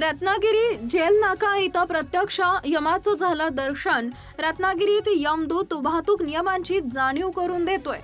Ratnagiri gel नाका इथं प्रत्यक्ष यमाचं झालं दर्शन. रत्नागिरीत यमदूत वाहतूक नियमांची जाणीव करून देतोय.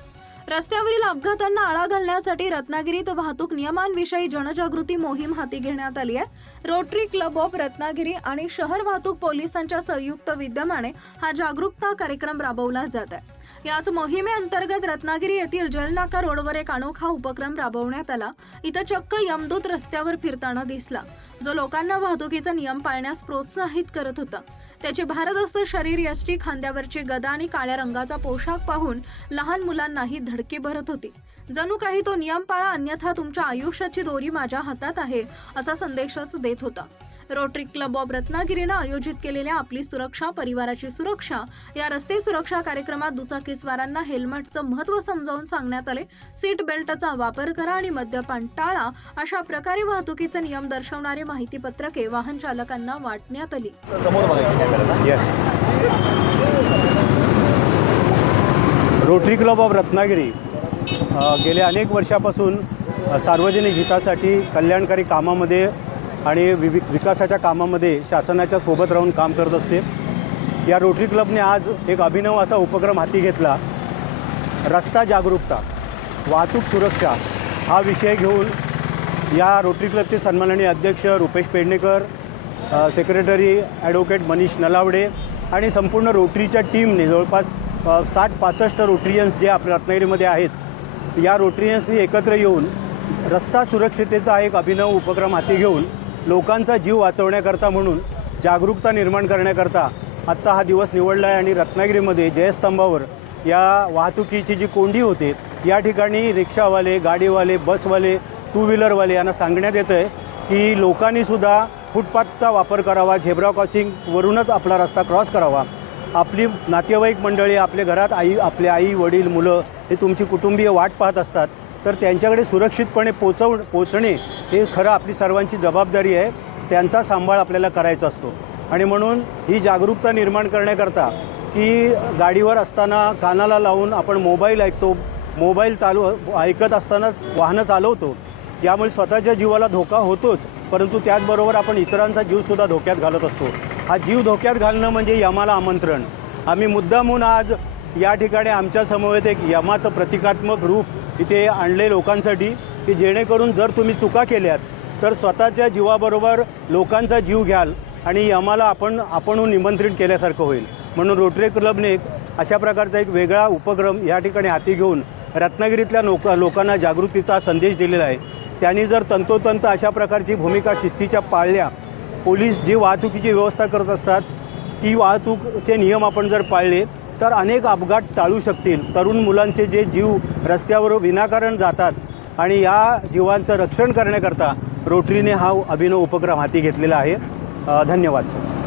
रस्त्यावरील अपघातांना आळा घालण्यासाठी रत्नागिरीत वाहतूक नियमांविषयी जनजागृती मोहीम हाती घेण्यात आली आहे. रोटरी क्लब ऑफ रत्नागिरी आणि शहर वाहतूक पोलिसांच्या संयुक्त विद्यमाने हा जागरूकता कार्यक्रम राबवला जात आहे. याच मोहिमेअंतर्गत रत्नागिरी येथील जलनाका रोडवर एक अनोखा उपक्रम राबवण्यात आला. इथं चक्क यमदूत रस्त्यावर फिरताना दिसला. जो लोकांना वाहतुकीचा नियम पाळण्यास प्रोत्साहित करत होता. त्याचे भारदस्त शरीर यष्टी खांद्यावरची गदा आणि काळ्या रंगाचा पोशाख पाहून लहान मुलांनाही धडकी भरत होती. जणू काही तो नियम पाळा अन्यथा तुमच्या आयुष्याची दोरी माझ्या हातात आहे असा संदेशच देत होता. रोटरी क्लब ऑफ रत्नागिरीनं आयोजित केलेल्या आपली सुरक्षा परिवाराची सुरक्षा या रस्ते सुरक्षा कार्यक्रमात दुचाकीस्वारांना हेल्मेटचं महत्त्व समजावून सांगण्यात आले. सीट बेल्टचा वापर करा आणि मद्यपान टाळा अशा प्रकारे वाहतुकीचे नियम दर्शवणारे माहितीपत्रके वाहन चालकांना वाटण्यात आली. रोटरी क्लब ऑफ रत्नागिरी गेल्या अनेक वर्षापासून सार्वजनिक हितासाठी कल्याणकारी कामामध्ये आणि विवि विकासाच्या कामामध्ये शासनाच्या सोबत राहून काम करत असते. या रोटरी क्लबने आज एक अभिनव असा उपक्रम हाती घेतला. रस्ता जागरूकता वाहतूक सुरक्षा हा विषय घेऊन या रोटरी क्लबचे सन्माननीय अध्यक्ष रुपेश पेडणेकर सेक्रेटरी ॲडव्होकेट मनीष नलावडे आणि संपूर्ण रोटरीच्या टीमने जवळपास साठ पासष्ट रोटरियन्स जे आपल्या रत्नागिरीमध्ये आहेत या रोटरियन्सनी एकत्र येऊन रस्ता सुरक्षितेचा एक अभिनव उपक्रम हाती घेऊन लोकांचा जीव वाचवण्याकरता म्हणून जागरूकता निर्माण करण्याकरता आजचा हा दिवस निवडला आहे आणि रत्नागिरीमध्ये जयस्तंभावर या वाहतुकीची जी कोंडी होते या ठिकाणी रिक्षावाले गाडीवाले बसवाले टू व्हीलरवाले यांना सांगण्यात येतं आहे की लोकांनीसुद्धा फुटपाथचा वापर करावा झेब्रा क्रॉसिंगवरूनच आपला रस्ता क्रॉस करावा. आपली नातेवाईक मंडळी आपल्या घरात आई आपले आई वडील मुलं हे तुमची कुटुंबीय वाट पाहत असतात. तर त्यांच्याकडे सुरक्षितपणे पोचव पोचणे हे खरं आपली सर्वांची जबाबदारी आहे. त्यांचा सांभाळ आपल्याला करायचा असतो. आणि म्हणून ही जागरूकता निर्माण करण्याकरता की गाडीवर असताना कानाला लावून आपण मोबाईल ऐकतो मोबाईल चालू ऐकत असतानाच वाहनं चालवतो. यामुळे स्वतःच्या जीवाला धोका होतोच. परंतु त्याचबरोबर आपण इतरांचा जीवसुद्धा धोक्यात घालत असतो. हा जीव धोक्यात घालणं म्हणजे यमाला आमंत्रण. आम्ही मुद्दामून आज या ठिकाणी आमच्यासमवेत एक यमाचं प्रतिकात्मक रूप इथे आणले लोकांसाठी की जेणेकरून जर तुम्ही चुका केल्यात तर स्वतःच्या जीवाबरोबर लोकांचा जीव घ्याल आणि यमाला आपण आपणहून निमंत्रित केल्यासारखं होईल. म्हणून रोटरी क्लबने एक अशा प्रकारचा एक वेगळा उपक्रम या ठिकाणी हाती घेऊन रत्नागिरीतल्या लोक लोकांना जागृतीचा संदेश दिलेला आहे. त्यांनी जर तंतोतंत अशा प्रकारची भूमिका शिस्तीच्या पाळल्या पोलीस जी वाहतुकीची व्यवस्था करत असतात ती वाहतूकचे नियम आपण जर पाळले तर अनेक अपघात टाळू शकतील. तरुण मुलांचे जे जीव रस्त्यावर विनाकारण जातात आणि या जीवांचं रक्षण करण्याकरता रोटरीने हा अभिनव उपक्रम हाती घेतलेला आहे. धन्यवाद सर.